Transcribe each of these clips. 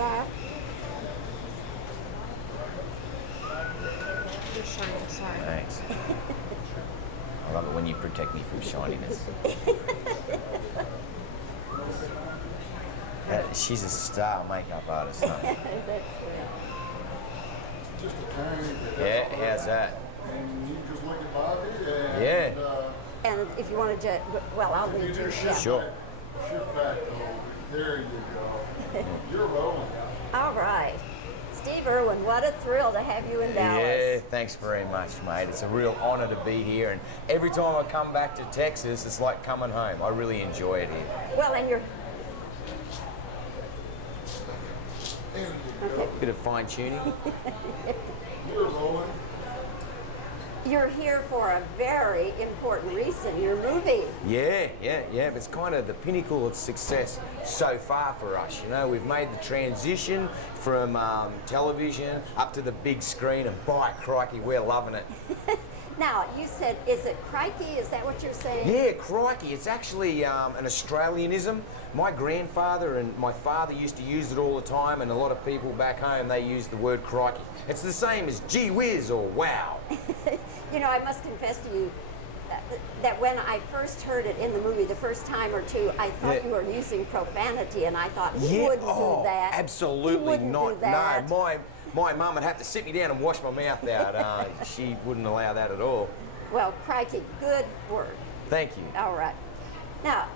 crocodile? You're shining, shine. Thanks. I love it when you protect me from shininess. She's a star makeup artist, huh? That's great. Just a tiny bit. Yeah, how's that? And you just look at Bobbie and Yeah. And if you want to, well, I'll you lead you. just Yeah. Sure. shift back over. There you go. You're rolling. All right. Steve Irwin, what a thrill to have you in Dallas. Yeah, thanks very much, mate. It's a real honour to be here, and every time I come back to Texas, it's like coming home. I really enjoy it here. Well, and you're There you go. Bit of fine tuning. You're rolling. you're here for a very important reason, your movie. Yeah. But it's kind of the pinnacle of success so far for us. You know, we've made the transition from television up to the big screen, and by crikey, we're loving it. Now, you said, is it crikey? Is that what you're saying? Yeah, crikey. It's actually an Australianism. My grandfather and my father used to use it all the time, and a lot of people back home, they use the word crikey. It's the same as gee whiz or wow. You know, I must confess to you that when I first heard it in the movie the first time or two, I thought Yeah. you were using profanity, and I thought, he wouldn't do that. Absolutely He wouldn't not. do that. No, my mum would have to sit me down and wash my mouth out. She wouldn't allow that at all. Well, crikey, good word. Thank you. All right. Now,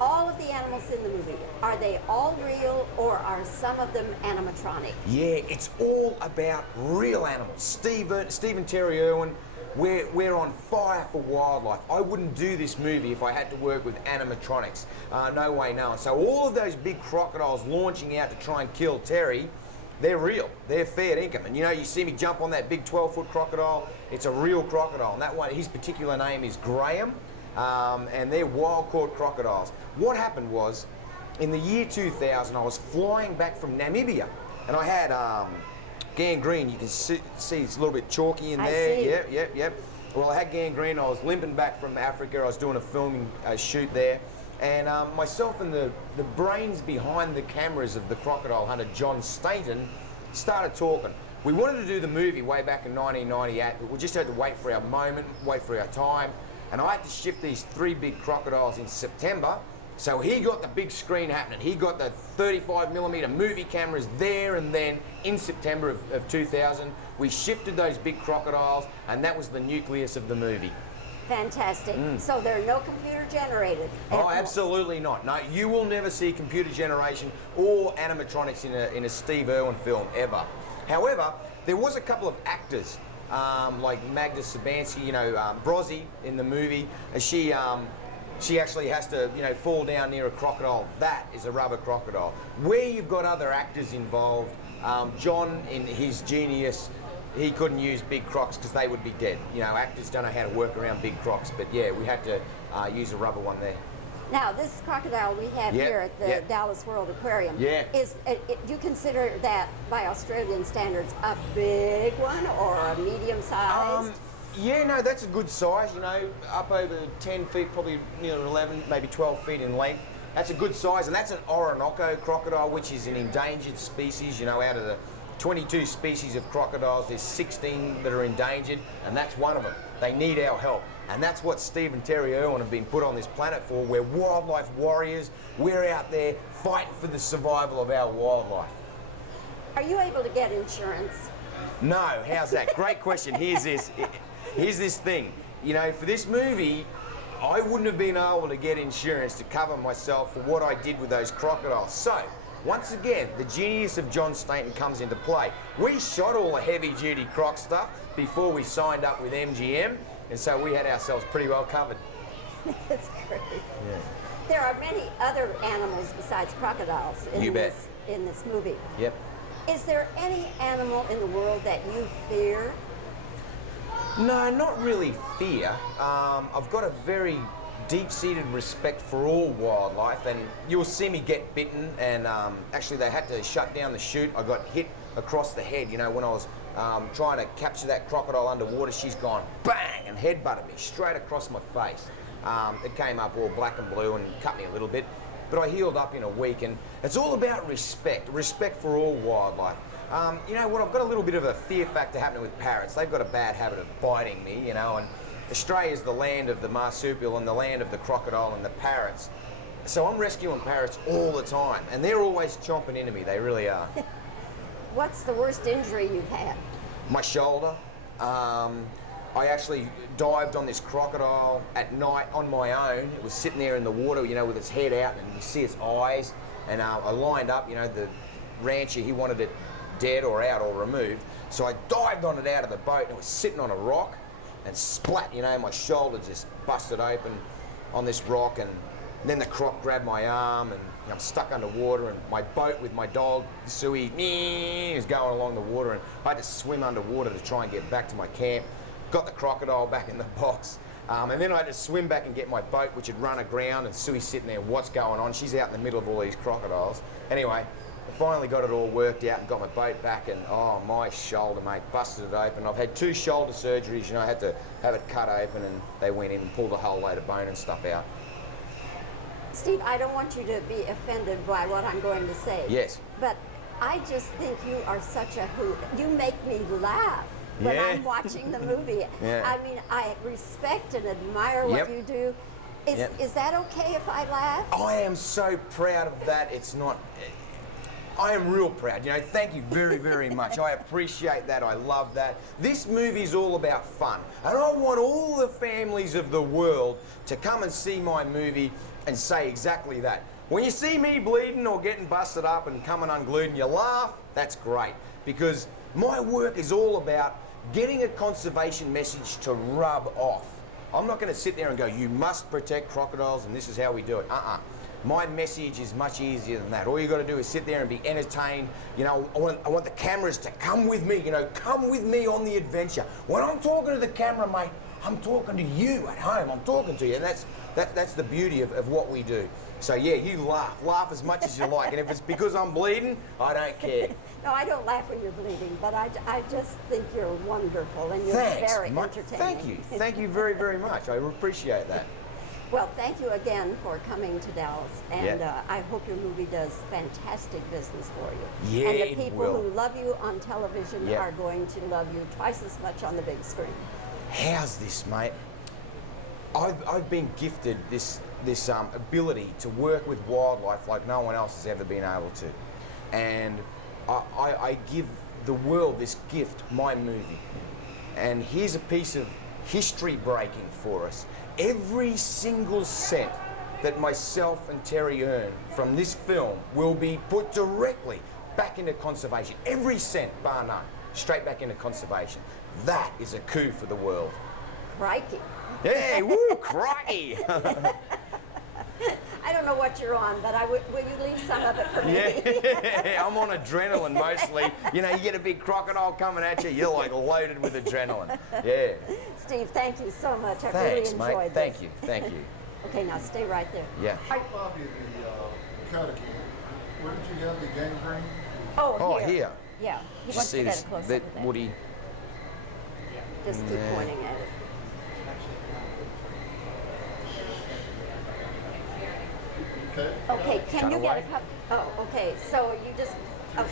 all of the animals in the movie, are they all real or are some of them animatronic? Yeah, it's all about real animals. Steve and Terry Irwin, we're on fire for wildlife. I wouldn't do this movie if I had to work with animatronics. No way, no. And so all of those big crocodiles launching out to try and kill Terry, they're real. They're fair dinkum. And you know, you see me jump on that big 12-foot crocodile, it's a real crocodile. And that one, his particular name is Graham, and they're wild-caught crocodiles. What happened was, in the year 2000, I was flying back from Namibia, and I had gangrene. You can see it's a little bit chalky in I there. see. Yep. Well, I had gangrene. I was limping back from Africa. I was doing a filming shoot there. And myself and the brains behind the cameras of the crocodile hunter, John Stainton, started talking. We wanted to do the movie way back in 1998, but we just had to wait for our moment, wait for our time. And I had to shift these 3 big crocodiles in September. So he got the big screen happening. He got the 35mm movie cameras there and then in September of 2000. We shifted those big crocodiles, and that was the nucleus of the movie. Fantastic. So they're no computer generated. Oh, absolutely not. No, you will never see computer generation or animatronics in a Steve Irwin film, ever. However, there was a couple of actors, like Magda Sabansky, you know, Brozzy in the movie. She actually has to, you know, fall down near a crocodile. That is a rubber crocodile. Where you've got other actors involved, John, in his genius, he couldn't use big crocs because they would be dead. You know, actors don't know how to work around big crocs, but yeah, we had to use a rubber one there. Now, this crocodile we have Yep, here at the yep. Dallas World Aquarium, Yeah. Do you consider that, by Australian standards, a big one or a medium-sized? Yeah, no, that's a good size, you know, up over 10 feet, probably near 11, maybe 12 feet in length. That's a good size, and that's an Orinoco crocodile, which is an endangered species. You know, out of the 22 species of crocodiles, there's 16 that are endangered, and that's one of them. They need our help. And that's what Steve and Terry Irwin have been put on this planet for. We're wildlife warriors. We're out there fighting for the survival of our wildlife. Are you able to get insurance? No, how's that? Great question. Here's this thing. You know, for this movie, I wouldn't have been able to get insurance to cover myself for what I did with those crocodiles. So, once again, the genius of John Stainton comes into play. We shot all the heavy-duty croc stuff before we signed up with MGM, and so we had ourselves pretty well covered. That's great. Yeah. There are many other animals besides crocodiles You bet. in this movie. Yep. Is there any animal in the world that you fear? No, not really fear. I've got a very deep-seated respect for all wildlife, and you'll see me get bitten, and actually they had to shut down the shoot. I got hit across the head, you know, when I was trying to capture that crocodile underwater. She's gone bang and head-butted me straight across my face. It came up all black and blue and cut me a little bit. but I healed up in a week, and it's all about respect for all wildlife. You know what, I've got a little bit of a fear factor happening with parrots. They've got a bad habit of biting me, you know, and Australia's the land of the marsupial and the land of the crocodile and the parrots. So I'm rescuing parrots all the time, and they're always chomping into me, they really are. What's the worst injury you've had? My shoulder. I actually dived on this crocodile at night on my own. It was sitting there in the water, you know, with its head out, and you see its eyes. And I lined up, you know, the rancher, he wanted it dead or out or removed. So I dived on it out of the boat, and it was sitting on a rock, and splat, you know, my shoulder just busted open on this rock, and then the croc grabbed my arm, and I'm stuck underwater, and my boat with my dog, Suey, is going along the water, and I had to swim underwater to try and get back to my camp. Got the crocodile back in the box, and then I had to swim back and get my boat, which had run aground, and Suey's sitting there, what's going on? She's out in the middle of all these crocodiles. Anyway, I finally got it all worked out and got my boat back, and oh, my shoulder, mate, busted it open. I've had 2 shoulder surgeries, you know, I had to have it cut open, and they went in and pulled a whole load of bone and stuff out. Steve, I don't want you to be offended by what I'm going to say. Yes. But I just think you are such a hoot. You make me laugh when Yeah. I'm watching the movie. Yeah. I mean, I respect and admire what Yep. you do. Is that okay if I laugh? I am so proud of that. It's not. I am real proud. You know, thank you very, very much. I appreciate that. I love that. This movie is all about fun, and I want all the families of the world to come and see my movie and say exactly that. When you see me bleeding or getting busted up and coming unglued and you laugh, that's great, because my work is all about getting a conservation message to rub off. I'm not going to sit there and go, you must protect crocodiles and this is how we do it. My message is much easier than that. All you got to do is sit there and be entertained. You know, I want the cameras to come with me, you know, come with me on the adventure. When I'm talking to the camera, mate, I'm talking to you at home. I'm talking to you, and that's the beauty of what we do. So yeah, you laugh as much as you like, and if it's because I'm bleeding, I don't care. No, I don't laugh when you're bleeding, but I just think you're wonderful and you're very entertaining. Thank you very, very much. I appreciate that. Well, thank you again for coming to Dallas, and Yeah. I hope your movie does fantastic business for you. Yeah, and it the people will. who love you on television Yeah. are going to love you twice as much on the big screen. How's this, mate? I've been gifted this ability to work with wildlife like no one else has ever been able to, and I give the world this gift, my movie. And here's a piece of history breaking for us. Every single cent that myself and Terry earn from this film will be put directly back into conservation. Every cent, bar none, straight back into conservation. That is a coup for the world. Crikey. Hey, woo, crikey! I don't know what you're on, but will you leave some of it for me? Yeah, I'm on adrenaline mostly. You know, you get a big crocodile coming at you, you're like loaded with adrenaline. Yeah. Steve, thank you so much. I Thanks, really enjoyed mate. this. Thank you. Okay, now stay right there. Yeah. Bobbie, the cut again. Where did you have the gangrene? Oh, here. Yeah. He Just wants see to get this, a close that up of that. woody. Just keep Yeah. pointing at it. Okay. Okay, can Cut you away. get a cup? Oh, okay, so you just...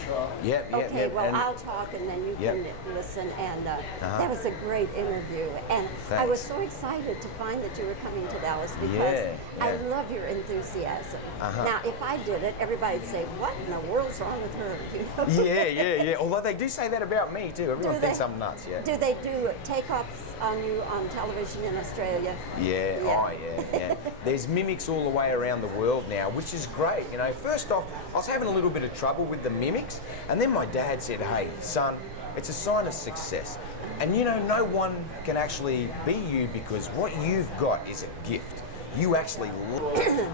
Shot. Yep. Okay, well, and I'll talk and then you Yep. can listen. And that was a great interview. And I was Thanks. so excited to find that you were coming to Dallas because Yeah, I yeah. love your enthusiasm. Uh-huh. Now, if I did it, everybody'd say, what in the world's wrong with her? You know? Yeah. Although they do say that about me too. Everyone Do thinks they? I'm nuts, yeah. Do they do takeoffs on you on television in Australia? Yeah, oh yeah. There's mimics all the way around the world now, which is great. You know, first off, I was having a little bit of trouble with the mimics, and then my dad said, hey, son, it's a sign of success. And you know, no one can actually be you because what you've got is a gift. You actually Okay.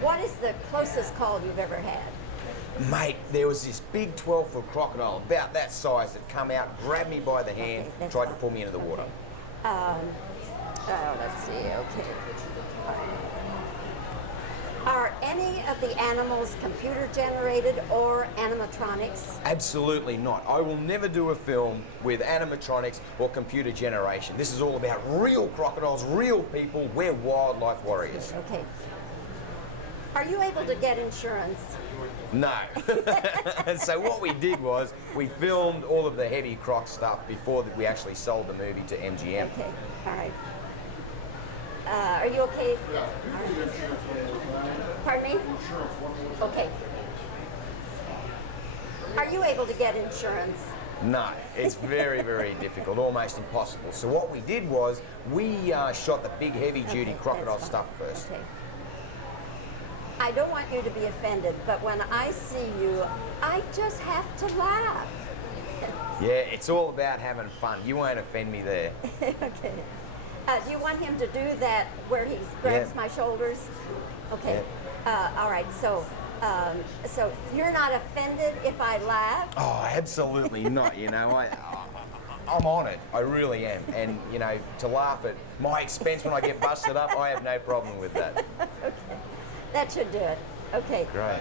What is the closest call you've ever had? Mate, there was this big 12-foot crocodile, about that size, that come out, grabbed me by the hand, that's tried to fine. pull me into the water. Let's see, okay. Are any of the animals computer generated or animatronics? Absolutely not. I will never do a film with animatronics or computer generation. This is all about real crocodiles, real people. We're wildlife warriors. Okay. Are you able to get insurance? No. So what we did was we filmed all of the heavy croc stuff before we actually sold the movie to MGM. Okay, all right. Are you okay? Yeah, do the insurance one more time. Pardon me? Insurance one more time. Okay. Are you able to get insurance? No, it's very, very difficult, almost impossible. So what we did was we shot the big heavy-duty Okay, crocodile that's stuff fine. first. Okay. I don't want you to be offended, but when I see you, I just have to laugh. Yeah, it's all about having fun. You won't offend me there. Okay. Do you want him to do that where he grabs Yeah. my shoulders? Okay. All right. So, so you're not offended if I laugh? Oh, absolutely not. You know, I'm honoured. I really am. And, you know, to laugh at my expense when I get busted up, I have no problem with that. Okay. That should do it. Okay. Great.